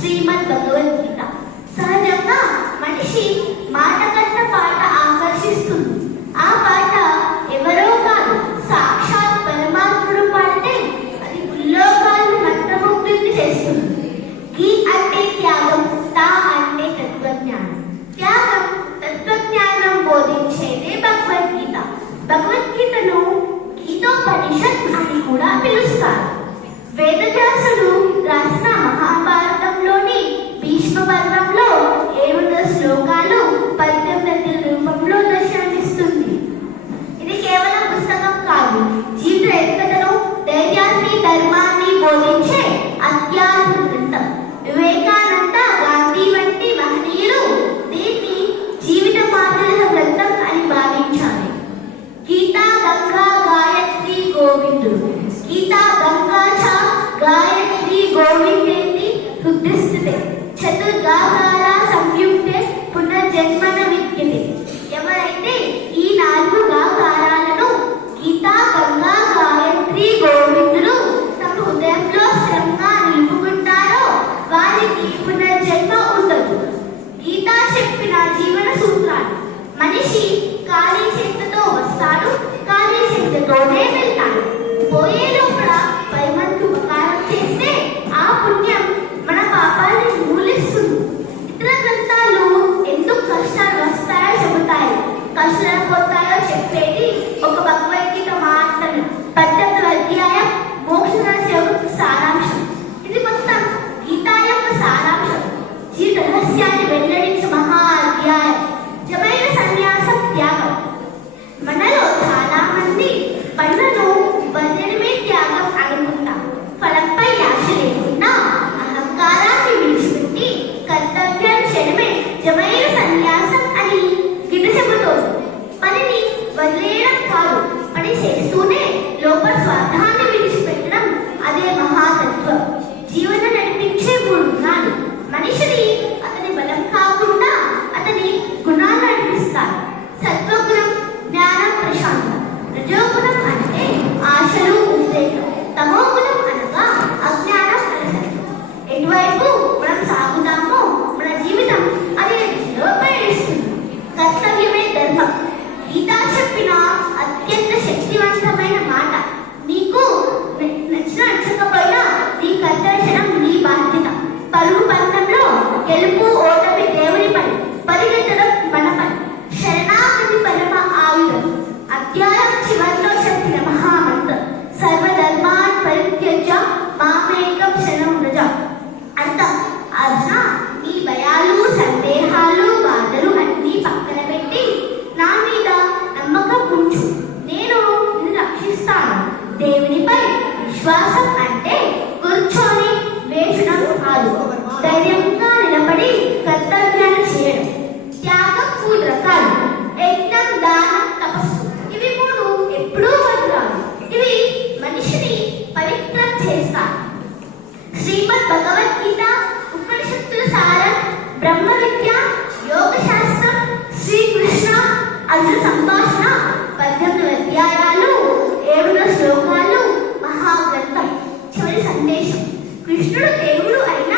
శ్రీమద్ భగవద్గీత. సహజంగా మనిషి మాట కట్ట పాట ఆకర్షిస్తుంది. ఆ పాట ఎవరో కాదు, సాక్షాత్ పరమాత్ముడు పాడితే అది ఉల్లోకాలను మంత్రముగ్ధుల్ని చేస్తుంది. గీ అంటే త్యాగం, తా అంటే తత్వజ్ఞానం. త్యాగం, తత్వజ్ఞానం బోధించేదే భగవద్గీత. భగవద్గీతను గీతోపనిషత్ అని కూడా పిలుస్తారు. వేదవ్యాసుడు రాసిన మహాభారతంలోని భీష్మ పర్వంలో 700 శ్లోకాలు 18 రూపంలో దర్శనమిస్తుంది. ఇది కేవలం పుస్తకం కాదు, జీవిత ఎక్కడను ధైర్యాన్ని, ధర్మాన్ని బోధించే అత్యాత్మ గ్రంథం. వివేకానంద, గాంధీ వంటి మహనీయులు దీన్ని జీవిత మార్గదర్శక గ్రంథం అని భావించాలి. గీతా గంగా గాయత్రి గోవిందుడు. గీతా గంగా చ గాయత్రి గోవిందేతి హృదయస్థితే చతుర్గాకార సంయుక్తే పునర్జన్మన విద్యతే. ఎవరైతే ఈ 4 గాకారాలను గీతా గంగా గాయత్రి గోవిందుడు తమ హృదయంలో స్థిరంగా నిలుపుకుంటారో వారికి పునర్జన్మ ఉండదు. గీత చెప్పిన జీవన సూత్రాలు: మనిషి ఖాళీ చేతితో వస్తాడు, ఖాళీ చేతితోనే వెళ్తాడు. పోయే లోపల 10 మందికి ఉపకారం చేస్తే ఆ పుణ్యం మన పాపాన్ని మూలిస్తుంది. ఇతర గ్రంథాలు ఎందుకు కష్టాలు వస్తాయో చెబుతాయి, కష్టాలు పోతాయో చెప్పేది ఒక భగవద్గీత మాత్రమే. 18వ అధ్యాయం మోక్ష యొక్క సారాంశం. ఇది మొత్తం గీతా యొక్క సారాంశం. జీవిత రహస్యాన్ని వెల్లడించే మహా అధ్యాయం. జమైన సన్యాసం, త్యాగం. మనలో చాలా మంది పనులను వదిలిమే త్యాగం అనుకుంటాం. ఫలంపై ఆశ లేకుండా అహంకారాన్ని విడిచిపెట్టి కర్తవ్యాన్ని చేయడమే జమైన సన్యాసం అని గీత చెబుతోంది. పనిని వదిలేయడం కాదు, పని చేస్తూనే లోపల స్వార్థాన్ని విడిచిపెట్టడం, అదే మహాతత్వం. జీవనం నడిపించే 3 గుణాలు మనిషిని అతని బలం కాకుండా అతని గుణాలు నడిపిస్తాయి. సత్వగుణం జ్ఞానం, ప్రశాంతం. రజోగుణం అంటే ఆశలు, ఉద్రేకం. తమోగుణం అనగా అజ్ఞానం, అలసత్వం. ఎటువైపు మనం సాగుతామో మన జీవితం అదే దిశలో పయనిస్తుంది. కర్తవ్యమే ధర్మం. గీత చెప్పిన అత్యంత శక్తివంతమైన మాట. నీకు నచ్చకపోయినా నీ కర్తవ్యం నీ బాధ్యత. పరుగు పంతంలో గెలుపు ఓటమి దేవుని పని, పరిగెత్తడం మన పని. శరణాగతి పరమ ఆయుధం. అధ్యాయం చివరిలో చెప్పిన మహామంత్రం సర్వధర్మాన్ పరిత్యజ్య మామేకం శరణం వ్రజ. అర్థం: అర్జున, నీ భయాలు, సందేహాలు, బాధలు అన్నీ పక్కన పెట్టి నా మీద నమ్మకం ఉంచు, నేను నిన్ను రక్షిస్తాను. దేవునిపై విశ్వాసం అంటే కూర్చొని వేచడం కాదు, ధైర్యంగా నిలబడి కర్తవ్యాన్ని చేయడం. త్యాగం 3 రకాలు: యజ్ఞం, దానం, తపస్సు. ఇవి 3 ఎప్పుడూ వదలాలి. ఇవి మనిషిని పవిత్రం చేస్తాయి. శ్రీమద్ భగవద్గీత ఉపనిషత్తుల సారం, బ్రహ్మ విద్య, యోగ శాస్త్రం, శ్రీకృష్ణ అర్జున సంభాషణ, 18 అధ్యాయాలు, 700 శ్లోకాలు, మహాగ్రంథం. చివరి సందేశం: కృష్ణుడు దేవుడు అయిన